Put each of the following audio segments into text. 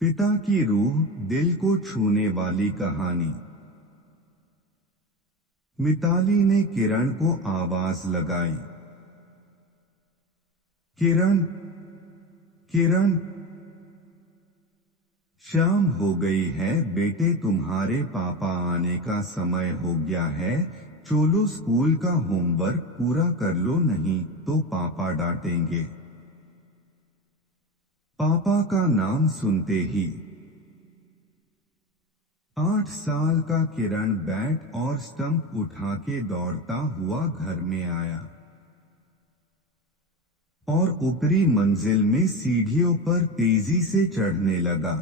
पिता की रूह दिल को छूने वाली कहानी। मिताली ने किरण को आवाज लगाई। किरण, किरण। शाम हो गई है बेटे, तुम्हारे पापा आने का समय हो गया है। चलो स्कूल का होमवर्क पूरा कर लो, नहीं तो पापा डांटेंगे। पापा का नाम सुनते ही 8 साल का किरण बैट और स्टंप उठा के दौड़ता हुआ घर में आया और ऊपरी मंजिल में सीढ़ियों पर तेजी से चढ़ने लगा।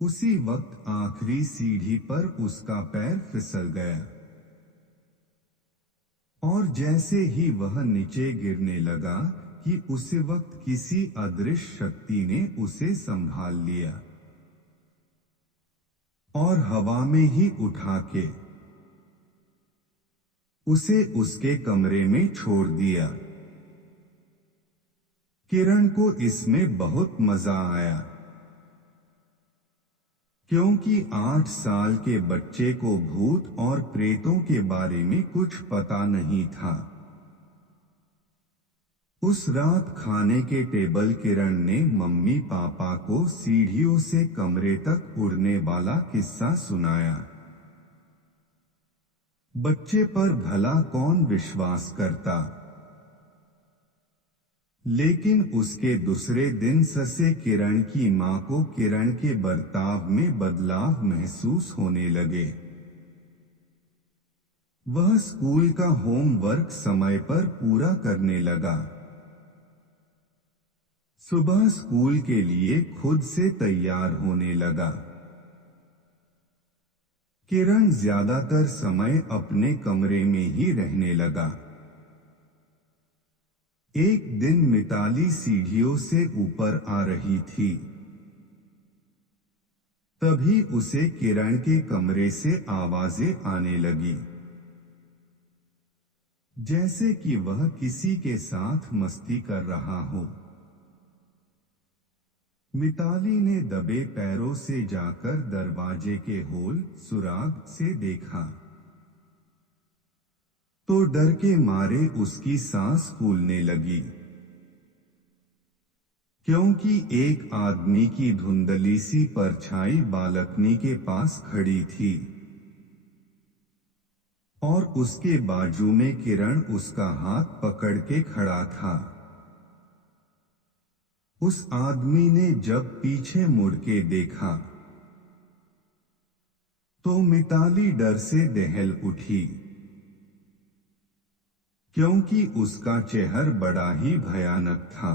उसी वक्त आखिरी सीढ़ी पर उसका पैर फिसल गया और जैसे ही वह नीचे गिरने लगा कि उसी वक्त किसी अदृश्य शक्ति ने उसे संभाल लिया और हवा में ही उठा के उसे उसके कमरे में छोड़ दिया। किरण को इसमें बहुत मजा आया, क्योंकि 8 साल के बच्चे को भूत और प्रेतों के बारे में कुछ पता नहीं था। उस रात खाने के टेबल किरण ने मम्मी पापा को सीढ़ियों से कमरे तक उड़ने वाला किस्सा सुनाया। बच्चे पर भला कौन विश्वास करता, लेकिन उसके दूसरे दिन से किरण की मां को किरण के बर्ताव में बदलाव महसूस होने लगे। वह स्कूल का होमवर्क समय पर पूरा करने लगा। सुबह स्कूल के लिए खुद से तैयार होने लगा। किरण ज्यादातर समय अपने कमरे में ही रहने लगा। एक दिन मिताली सीढ़ियों से ऊपर आ रही थी। तभी उसे किरण के कमरे से आवाजें आने लगी, जैसे कि वह किसी के साथ मस्ती कर रहा हो। मिताली ने दबे पैरों से जाकर दरवाजे के होल सुराग से देखा तो डर के मारे उसकी सांस फूलने लगी, क्योंकि एक आदमी की धुंधली सी परछाई बालकनी के पास खड़ी थी और उसके बाजू में किरण उसका हाथ पकड़ के खड़ा था। उस आदमी ने जब पीछे मुड़ के देखा तो मिताली डर से दहल उठी, क्योंकि उसका चेहरा बड़ा ही भयानक था।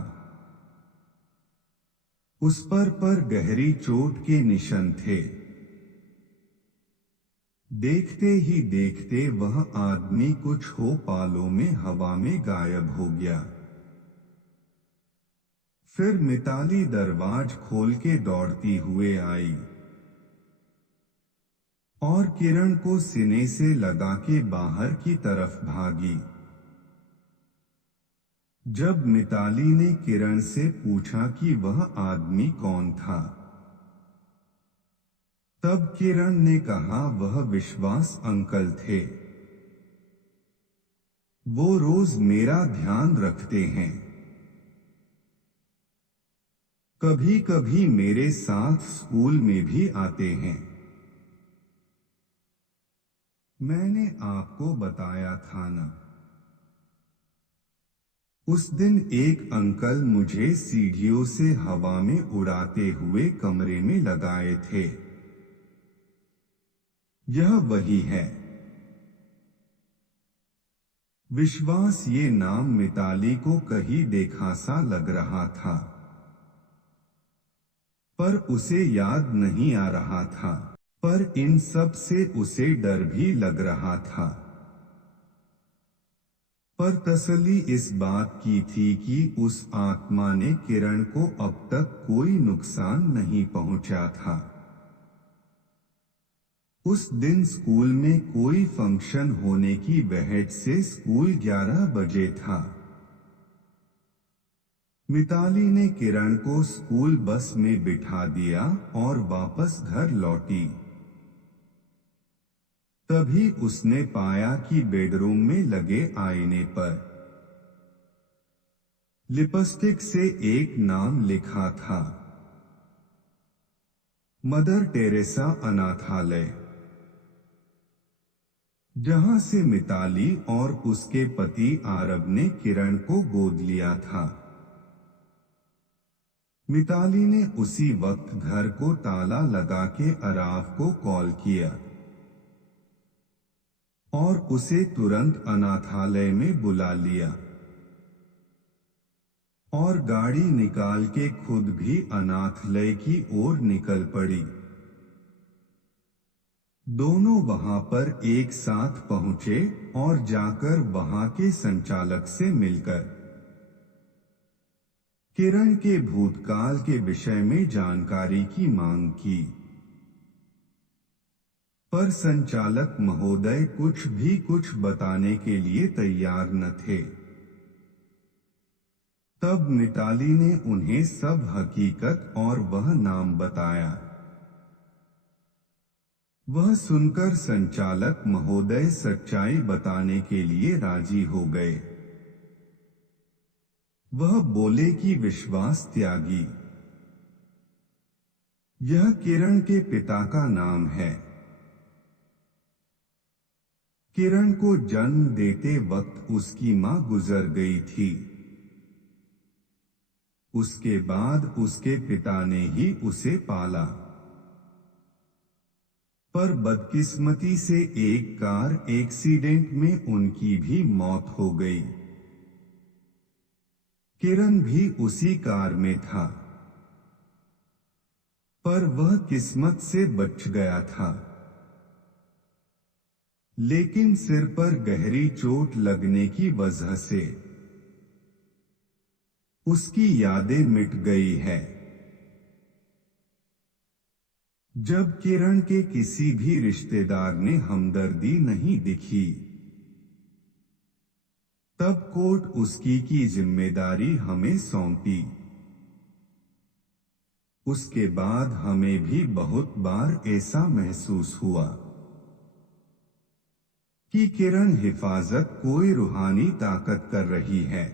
उस पर गहरी चोट के निशान थे। देखते ही देखते वह आदमी कुछ हो पालों में हवा में गायब हो गया। फिर मिताली दरवाजा खोल के दौड़ती हुए आई और किरण को सीने से लगा के बाहर की तरफ भागी। जब मिताली ने किरण से पूछा कि वह आदमी कौन था, तब किरण ने कहा वह विश्वास अंकल थे। वो रोज मेरा ध्यान रखते हैं, कभी कभी मेरे साथ स्कूल में भी आते हैं। मैंने आपको बताया था ना, उस दिन एक अंकल मुझे सीढ़ियों से हवा में उड़ाते हुए कमरे में लगाए थे। यह वही है। विश्वास ये नाम मिताली को कहीं देखा सा लग रहा था, पर उसे याद नहीं आ रहा था। पर इन सब से उसे डर भी लग रहा था। पर तसल्ली इस बात की थी कि उस आत्मा ने किरण को अब तक कोई नुकसान नहीं पहुंचा था। उस दिन स्कूल में कोई फंक्शन होने की वजह से स्कूल 11 बजे था। मिताली ने किरण को स्कूल बस में बिठा दिया और वापस घर लौटी। तभी उसने पाया कि बेडरूम में लगे आईने पर लिपस्टिक से एक नाम लिखा था, मदर टेरेसा अनाथालय, जहां से मिताली और उसके पति आरब ने किरण को गोद लिया था। मिताली ने उसी वक्त घर को ताला लगा के आरव को कॉल किया और उसे तुरंत अनाथालय में बुला लिया और गाड़ी निकाल के खुद भी अनाथालय की ओर निकल पड़ी। दोनों वहां पर एक साथ पहुंचे और जाकर वहां के संचालक से मिलकर किरण के भूतकाल के विषय में जानकारी की मांग की, पर संचालक महोदय कुछ बताने के लिए तैयार न थे। तब मिताली ने उन्हें सब हकीकत और वह नाम बताया। वह सुनकर संचालक महोदय सच्चाई बताने के लिए राजी हो गए। वह बोले कि विश्वास त्यागी, यह किरण के पिता का नाम है। किरण को जन्म देते वक्त उसकी मां गुजर गई थी। उसके बाद उसके पिता ने ही उसे पाला, पर बदकिस्मती से एक कार एक्सीडेंट में उनकी भी मौत हो गई। किरण भी उसी कार में था, पर वह किस्मत से बच गया था। लेकिन सिर पर गहरी चोट लगने की वजह से उसकी यादें मिट गई है। जब किरण के किसी भी रिश्तेदार ने हमदर्दी नहीं दिखी, तब कोर्ट उसकी की जिम्मेदारी हमें सौंपी। उसके बाद हमें भी बहुत बार ऐसा महसूस हुआ कि किरण हिफाजत कोई रूहानी ताकत कर रही है,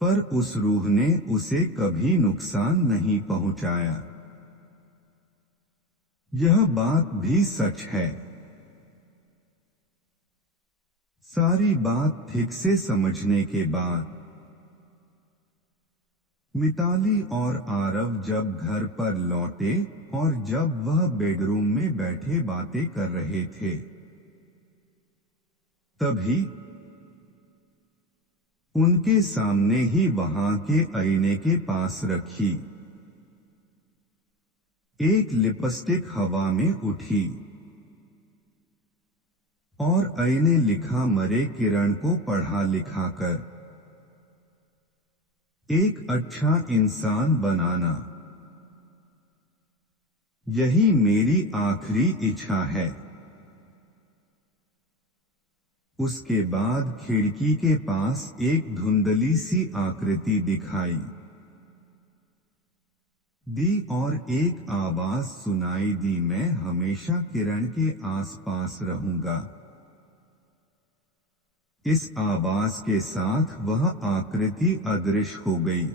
पर उस रूह ने उसे कभी नुकसान नहीं पहुंचाया। यह बात भी सच है। सारी बात ठीक से समझने के बाद मिताली और आरव जब घर पर लौटे और जब वह बेडरूम में बैठे बातें कर रहे थे, तभी उनके सामने ही वहां के आईने के पास रखी एक लिपस्टिक हवा में उठी और आईने लिखा, मरे किरण को पढ़ा लिखा कर एक अच्छा इंसान बनाना, यही मेरी आखिरी इच्छा है। उसके बाद खिड़की के पास एक धुंधली सी आकृति दिखाई दी और एक आवाज सुनाई दी, मैं हमेशा किरण के आसपास रहूंगा। इस आवाज के साथ वह आकृति अदृश्य हो गई।